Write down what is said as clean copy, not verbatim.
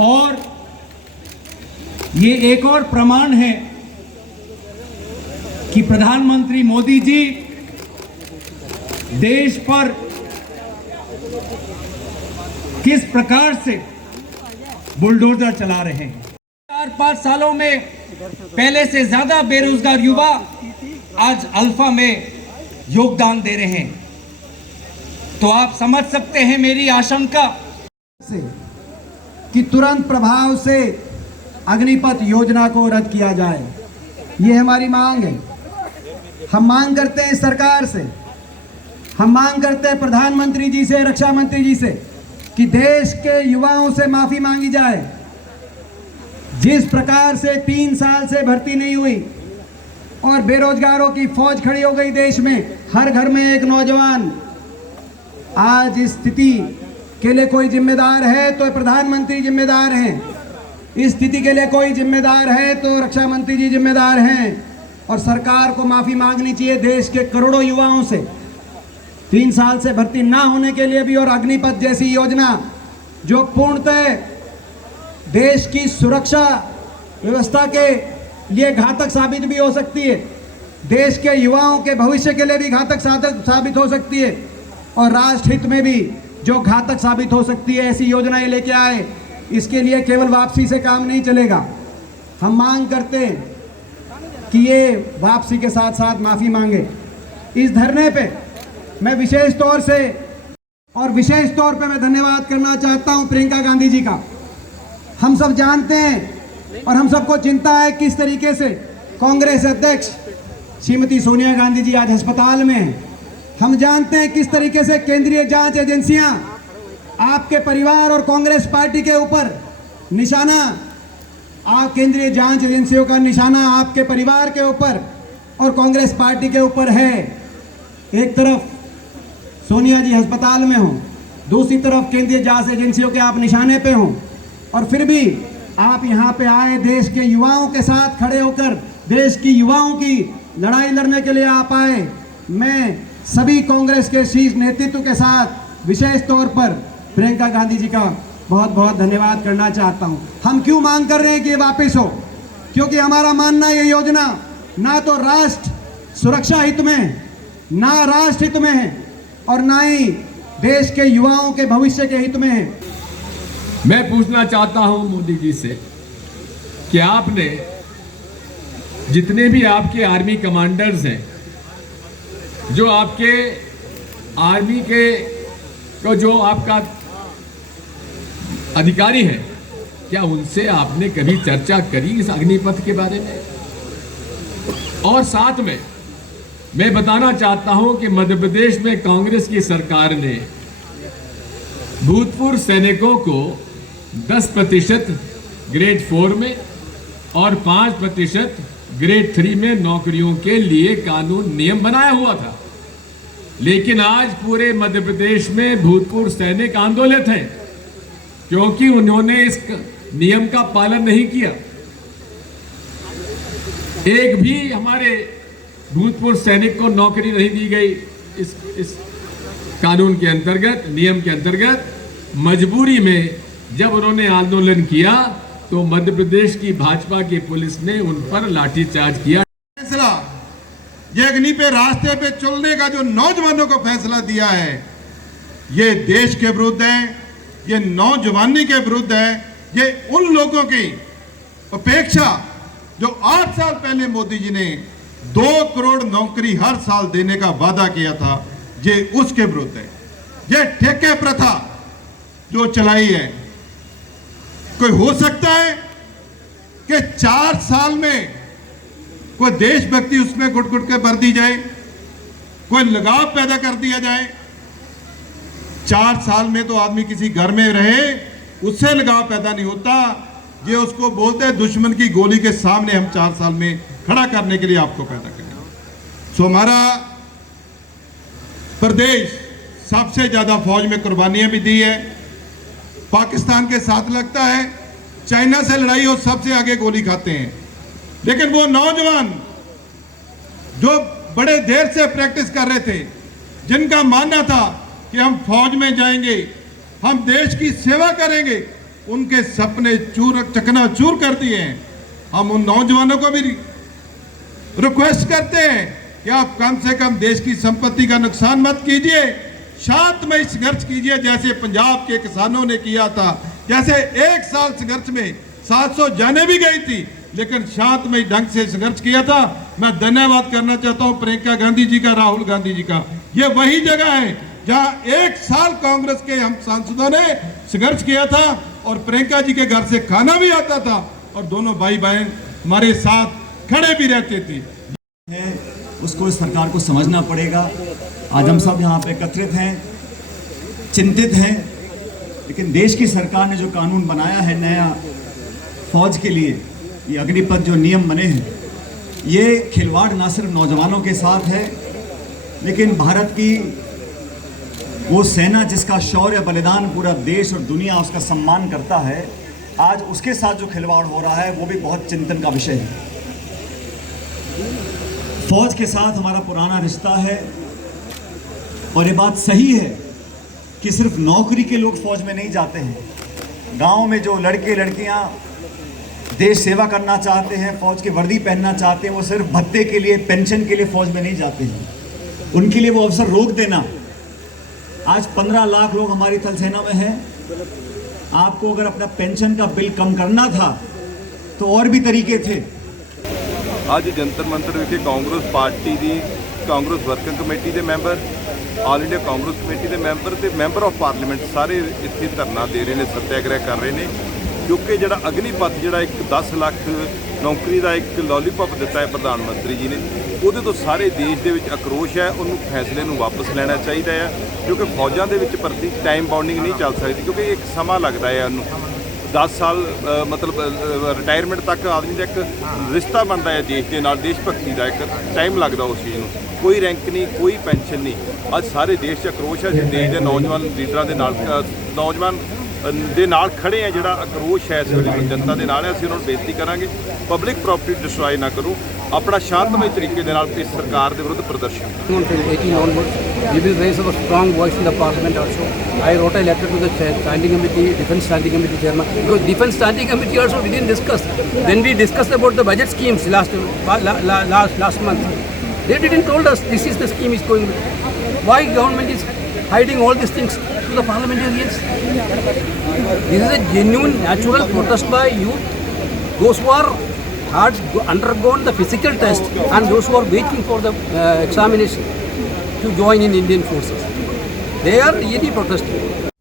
और ये एक और प्रमाण है कि प्रधानमंत्री मोदी जी देश पर किस प्रकार से बुलडोजर चला रहे हैं। 4-5 सालों में पहले से ज्यादा बेरोजगार युवा आज अल्फा में योगदान दे रहे हैं। तो आप समझ सकते हैं मेरी आशंका से कि तुरंत प्रभाव से अग्निपथ योजना को रद्द किया जाए। ये हमारी मांग है। हम मांग करते हैं सरकार से, हम मांग करते हैं प्रधानमंत्री जी से, रक्षा मंत्री जी से कि देश के युवाओं से माफी मांगी जाए। जिस प्रकार से 3 साल से भर्ती नहीं हुई और बेरोजगारों की फौज खड़ी हो गई देश में, हर घर में एक नौजवान, आज इस स्थिति के लिए कोई जिम्मेदार है तो प्रधानमंत्री जिम्मेदार हैं। इस स्थिति के लिए कोई जिम्मेदार है तो रक्षा मंत्री जी जिम्मेदार हैं। और सरकार को माफी मांगनी चाहिए देश के करोड़ों युवाओं से 3 साल से भर्ती ना होने के लिए भी। और अग्निपथ जैसी योजना जो पूर्णतः देश की सुरक्षा व्यवस्था के लिए घातक साबित भी हो सकती है, देश के युवाओं के भविष्य के लिए भी घातक साबित हो सकती है, और राष्ट्र हित में भी जो घातक साबित हो सकती है, ऐसी योजनाएं लेके आए। इसके लिए केवल वापसी से काम नहीं चलेगा। हम मांग करते हैं कि ये वापसी के साथ साथ माफी मांगे। इस धरने पे मैं विशेष तौर पे मैं धन्यवाद करना चाहता हूं प्रियंका गांधी जी का। हम सब जानते हैं और हम सबको चिंता है किस तरीके से कांग्रेस अध्यक्ष श्रीमती सोनिया गांधी जी आज अस्पताल में हैं। हम जानते हैं किस तरीके से केंद्रीय जांच एजेंसियां आपके परिवार और कांग्रेस पार्टी के ऊपर निशाना, केंद्रीय जांच एजेंसियों का निशाना आपके परिवार के ऊपर और कांग्रेस पार्टी के ऊपर है। एक तरफ सोनिया जी अस्पताल में हो, दूसरी तरफ केंद्रीय जांच एजेंसियों के आप निशाने पे हो, और फिर भी आप यहाँ पे आए देश के युवाओं के साथ खड़े होकर देश की युवाओं की लड़ाई लड़ने के लिए आप आए। मैं सभी कांग्रेस के शीर्ष नेतृत्व के साथ विशेष तौर पर प्रियंका गांधी जी का बहुत बहुत धन्यवाद करना चाहता हूं। हम क्यों मांग कर रहे हैं कि ये वापस हो? क्योंकि हमारा मानना ये योजना ना तो राष्ट्र सुरक्षा हित में, ना राष्ट्र हित में है, और ना ही देश के युवाओं के भविष्य के हित में है। मैं पूछना चाहता हूं मोदी जी से कि आपने जितने भी आपके आर्मी कमांडर्स हैं, जो आपके आर्मी के को जो आपका अधिकारी है, क्या उनसे आपने कभी चर्चा करी इस अग्निपथ के बारे में? और साथ में मैं बताना चाहता हूं कि मध्य प्रदेश में कांग्रेस की सरकार ने भूतपूर्व सैनिकों को 10% ग्रेड 4 में और 5% ग्रेड 3 में नौकरियों के लिए कानून नियम बनाया हुआ था। लेकिन आज पूरे मध्य प्रदेश में भूतपूर्व सैनिक आंदोलित हैं क्योंकि उन्होंने इस नियम का पालन नहीं किया। एक भी हमारे भूतपूर्व सैनिक को नौकरी नहीं दी गई इस कानून के अंतर्गत, नियम के अंतर्गत। मजबूरी में जब उन्होंने आंदोलन किया तो मध्य प्रदेश की भाजपा की पुलिस ने उन पर लाठीचार्ज किया। फैसला ये अग्नि पे रास्ते पे चलने का जो नौजवानों को फैसला दिया है, ये देश के विरुद्ध है, ये नौजवानी के विरुद्ध है, ये उन लोगों की अपेक्षा जो 8 साल पहले मोदी जी ने 2 करोड़ नौकरी हर साल देने का वादा किया था, ये उसके विरुद्ध है। ये ठेके प्रथा जो चलाई है, कोई हो सकता है कि 4 साल में कोई देशभक्ति उसमें गुट गुट के भर दी जाए, कोई लगाव पैदा कर दिया जाए? 4 साल में तो आदमी किसी घर में रहे उससे लगाव पैदा नहीं होता। ये उसको बोलते हैं दुश्मन की गोली के सामने हम 4 साल में खड़ा करने के लिए आपको पैदा करेंगे। सो हमारा प्रदेश सबसे ज्यादा फौज में कुर्बानियां भी दी है, पाकिस्तान के साथ लगता है, चाइना से लड़ाई हो सबसे आगे गोली खाते हैं। लेकिन वो नौजवान जो बड़े देर से प्रैक्टिस कर रहे थे, जिनका मानना था कि हम फौज में जाएंगे, हम देश की सेवा करेंगे, उनके सपने चकनाचूर कर दिए हैं। हम उन नौजवानों को भी रिक्वेस्ट करते हैं कि आप कम से कम देश की संपत्ति का नुकसान मत कीजिए, शांतमय संघर्ष कीजिए जैसे पंजाब के किसानों ने किया था। जैसे एक साल संघर्ष में 700 जाने भी गई थी, लेकिन शांतमय ढंग से संघर्ष किया था। मैं धन्यवाद करना चाहता हूं प्रियंका गांधी जी का, राहुल गांधी जी का। ये वही जगह है जहां एक साल कांग्रेस के हम सांसदों ने संघर्ष किया था और प्रियंका जी के घर से खाना भी आता था और दोनों भाई बहन हमारे साथ खड़े भी रहते थे। है उसको इस सरकार को समझना पड़ेगा। आज हम सब यहाँ पे एकत्रित हैं, चिंतित हैं, लेकिन देश की सरकार ने जो कानून बनाया है नया फौज के लिए, ये अग्निपथ जो नियम बने हैं, ये खिलवाड़ ना सिर्फ नौजवानों के साथ है, लेकिन भारत की वो सेना जिसका शौर्य बलिदान पूरा देश और दुनिया उसका सम्मान करता है, आज उसके साथ जो खिलवाड़ हो रहा है वो भी बहुत चिंतन का विषय है। फौज के साथ हमारा पुराना रिश्ता है और ये बात सही है कि सिर्फ नौकरी के लोग फौज में नहीं जाते हैं। गांव में जो लड़के लड़कियां देश सेवा करना चाहते हैं, फौज की वर्दी पहनना चाहते हैं, वो सिर्फ भत्ते के लिए, पेंशन के लिए फौज में नहीं जाते हैं। उनके लिए वो अवसर रोक देना। आज 15 लाख लोग हमारी थल सेना में हैं। आपको अगर अपना पेंशन का बिल कम करना था तो और भी तरीके थे। ਅੱਜ ਜੰਤਰ ਮੰਤਰ ਵਿਖੇ ਕਾਂਗਰਸ ਪਾਰਟੀ ਦੀ ਕਾਂਗਰਸ ਵਰਕਿੰਗ ਕਮੇਟੀ ਦੇ member, all India Congress committee ਦੇ ਮੈਂਬਰ ਤੇ ਮੈਂਬਰ ਆਫ ਪਾਰਲੀਮੈਂਟ ਸਾਰੇ ਇੱਥੇ ਧਰਨਾ ਦੇ ਰਹੇ ਨੇ, ਸੱਤਿਆਗ੍ਰਹਿ ਕਰ ਰਹੇ ਨੇ, ਕਿਉਂਕਿ ਜਿਹੜਾ ਅਗਨੀਪਥ ਜਿਹੜਾ ਇੱਕ 10 ਲੱਖ ਨੌਕਰੀ ਦਾ ਇੱਕ ਲੋਲੀਪੌਪ ਦਿੱਤਾ ਹੈ ਪ੍ਰਧਾਨ ਮੰਤਰੀ ਜੀ ਨੇ, ਉਹਦੇ ਤੋਂ ਸਾਰੇ ਦੇਸ਼ ਦੇ ਵਿੱਚ ਆਕਰੋਸ਼ ਹੈ। ਉਹਨੂੰ ਫੈਸਲੇ ਨੂੰ ਵਾਪਸ ਲੈਣਾ ਚਾਹੀਦਾ ਹੈ, ਕਿਉਂਕਿ ਫੌਜਾਂ ਦੇ ਵਿੱਚ ਭਰਤੀ ਟਾਈਮ ਬਾਉਂਡਿੰਗ ਨਹੀਂ ਚੱਲ ਸਕਦੀ, ਕਿਉਂਕਿ ਇੱਕ ਸਮਾਂ ਲੱਗਦਾ ਹੈ ਉਹਨੂੰ 10 ਸਾਲ मतलब रिटायरमेंट तक आदमी का एक रिश्ता बनता है देश के नाल, देश भगती का एक टाइम लगता उस चीज़ में। कोई रैंक नहीं, कोई पेंशन नहीं। आज सारे देश 'च आक्रोश है, देश के नौजवान लीडर के नाल, नौजवान ਦੇ ਨਾਲ ਖੜੇ ਆ। ਜਿਹੜਾ ਆਕਰੋਸ਼ ਹੈ ਇਸ ਵੇਲੇ ਜਨਤਾ ਦੇ ਨਾਲ ਹੈ। ਅਸੀਂ ਉਹਨਾਂ ਨੂੰ ਬੇਨਤੀ ਕਰਾਂਗੇ ਪਬਲਿਕ ਪ੍ਰਾਪਰਟੀ ਡਿਸਟਰੋਏ ਨਾ ਕਰੋ, ਆਪਣਾ ਸ਼ਾਂਤਮਈ ਤਰੀਕੇ ਦੇ ਨਾਲ ਇਸ ਸਰਕਾਰ ਦੇ ਵਿਰੁੱਧ ਪ੍ਰਦਰਸ਼ਨ ਕਰੋ। 18 onwards, we will raise our strong voice in the parliament also. I wrote a letter to the standing committee, defence standing committee chairman, because defence standing committee also we didn't discuss. Then we discussed about the budget schemes last month. They didn't told us this is the scheme is going. Why government is hiding all these things to the parliamentarians? This is a genuine, natural protest by youth, those who are had undergone the physical test and those who are waiting for the examination to join in Indian forces. They are really protesting.